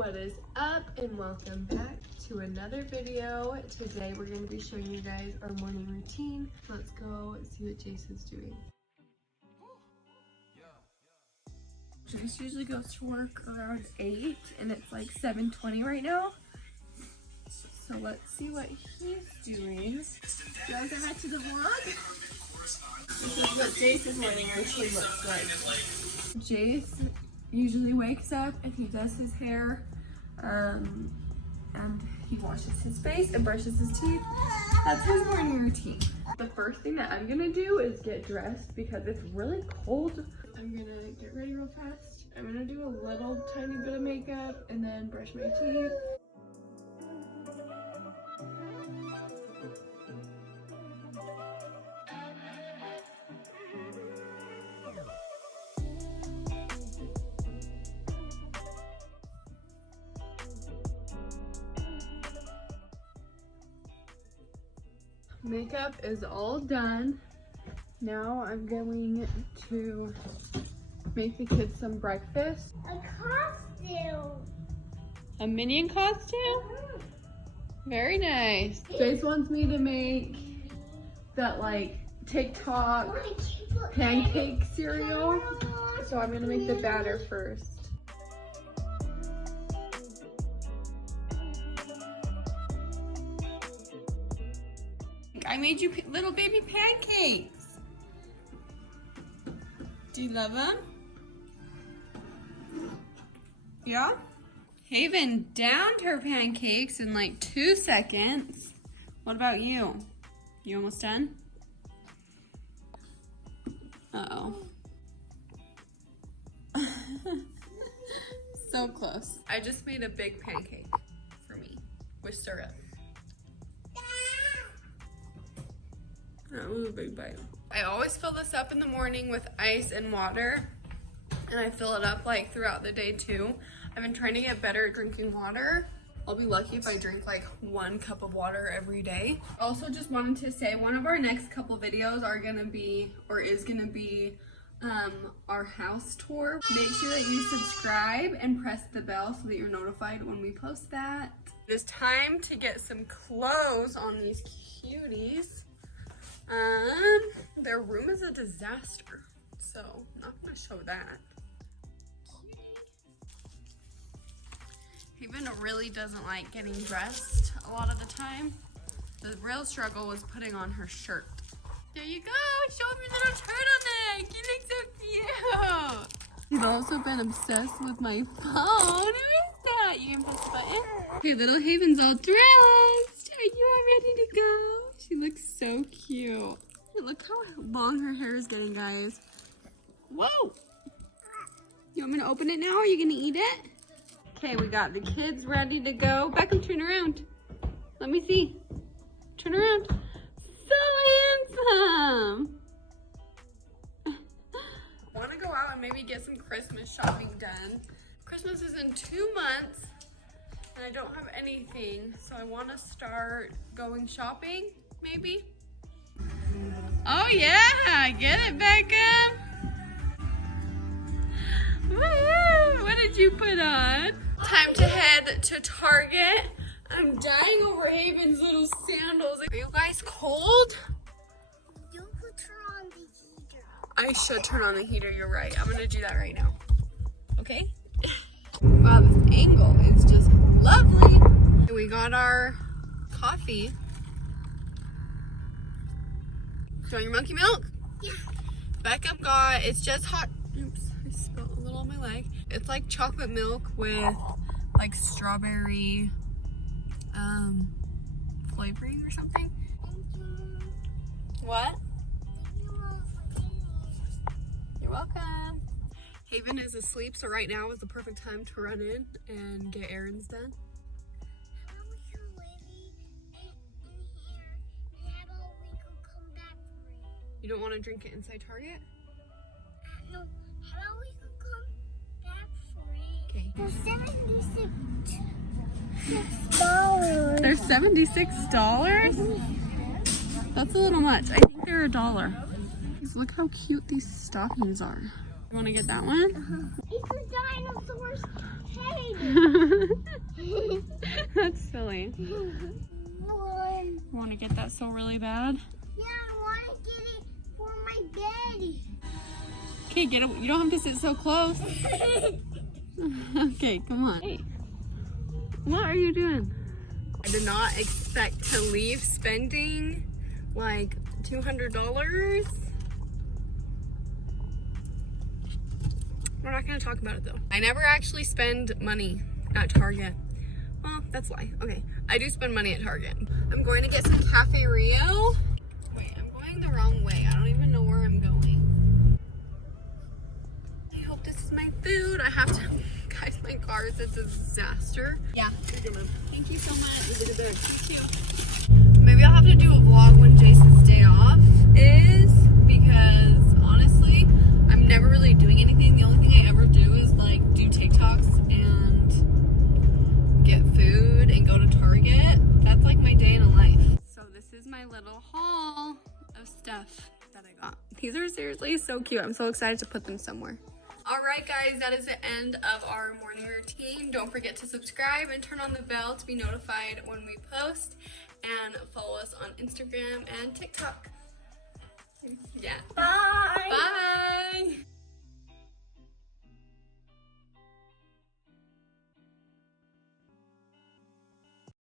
What is up, and welcome back to another video. Today we're going to be showing you guys our morning routine. Let's go see what Jason's doing. Jace usually goes to work around 8 and it's like 7:20 right now. So let's see what he's doing. Welcome back to the vlog. This is what Jace's morning routine looks like. Jace usually wakes up and he does his hair, and he washes his face and brushes his teeth. That's his morning routine. The first thing that I'm gonna do is get dressed because it's really cold. I'm gonna get ready real fast. I'm gonna do a little tiny bit of makeup and then brush my teeth. Makeup is all done. Now I'm going to make the kids some breakfast. A costume. A Minion costume? Very nice. Jace wants me to make that like TikTok pancake cereal. So I'm gonna make the batter first. I made you little baby pancakes. Do you love them? Yeah? Haven downed her pancakes in like 2 seconds. What about you? You almost done? Uh-oh. So close. I just made a big pancake for me with syrup. That was a big bite. I always fill this up in the morning with ice and water, and I fill it up like throughout the day too. I've been trying to get better at drinking water. I'll be lucky if I drink like 1 cup of water every day. Also just wanted to say one of our next couple videos are gonna be, or is gonna be, our house tour. Make sure that you subscribe and press the bell so that you're notified when we post that. It is time to get some clothes on these cuties. Their room is a disaster, so I'm not gonna show that. Haven really doesn't like getting dressed a lot of the time. The real struggle was putting on her shirt. There you go, show me little turtleneck, you look so cute. You've also been obsessed with my phone. Who is that? You can press the button. Okay, little Haven's all dressed. Are you all ready to go? She looks so cute. Look how long her hair is getting, guys. Whoa! You want me to open it now, or are you gonna eat it? Okay, we got the kids ready to go. Beckham, turn around. Let me see. Turn around. So handsome! Want to go out and maybe get some Christmas shopping done. Christmas is in 2 months, and I don't have anything, so I want to start going shopping, maybe. Oh yeah, get it, Beckham. Woo! What did you put on? Time to head to Target. I'm dying over Haven's little sandals. Are you guys cold? You could turn on the heater. I should turn on the heater, you're right. I'm gonna do that right now. Okay? Wow, this angle is just lovely. We got our coffee. Do you want your monkey milk? Yeah. Beckham got, it's just hot. Oops, I spilled a little on my leg. It's like chocolate milk with like strawberry flavoring or something. What? You're welcome. Haven is asleep, so right now is the perfect time to run in and get errands done. You don't want to drink it inside Target? No. How about we could come back for it? Okay. $76. They're $76? That's a little much. I think they're $1. Look how cute these stockings are. You want to get that one? It's a dinosaur's head. That's silly. One. You want to get that so really bad? Yeah, I want to get it for my daddy. Okay, get it. You don't have to sit so close. Okay, come on. Hey, what are you doing? I did not expect to leave spending like $200. We're not gonna talk about it though. I never actually spend money at Target. Well, that's why. Okay, I do spend money at Target. I'm going to get some Cafe Rio. Wait, I'm going the wrong way. I don't even know where I'm going. I hope this is my food. I have to, guys, my car is a disaster. Yeah, you're good, Mom. Thank you so much. You did a bit. Thank you. Maybe I'll have to do a vlog when Jason's day off is, because honestly, I'm never really doing anything. The only thing I ever do is like do TikToks and get food and go to Target. That's like my day in a life. So this is my little haul of stuff that I got. These are seriously so cute. I'm so excited to put them somewhere. Alright guys, that is the end of our morning routine. Don't forget to subscribe and turn on the bell to be notified when we post. And follow us on Instagram and TikTok. Yeah. Bye.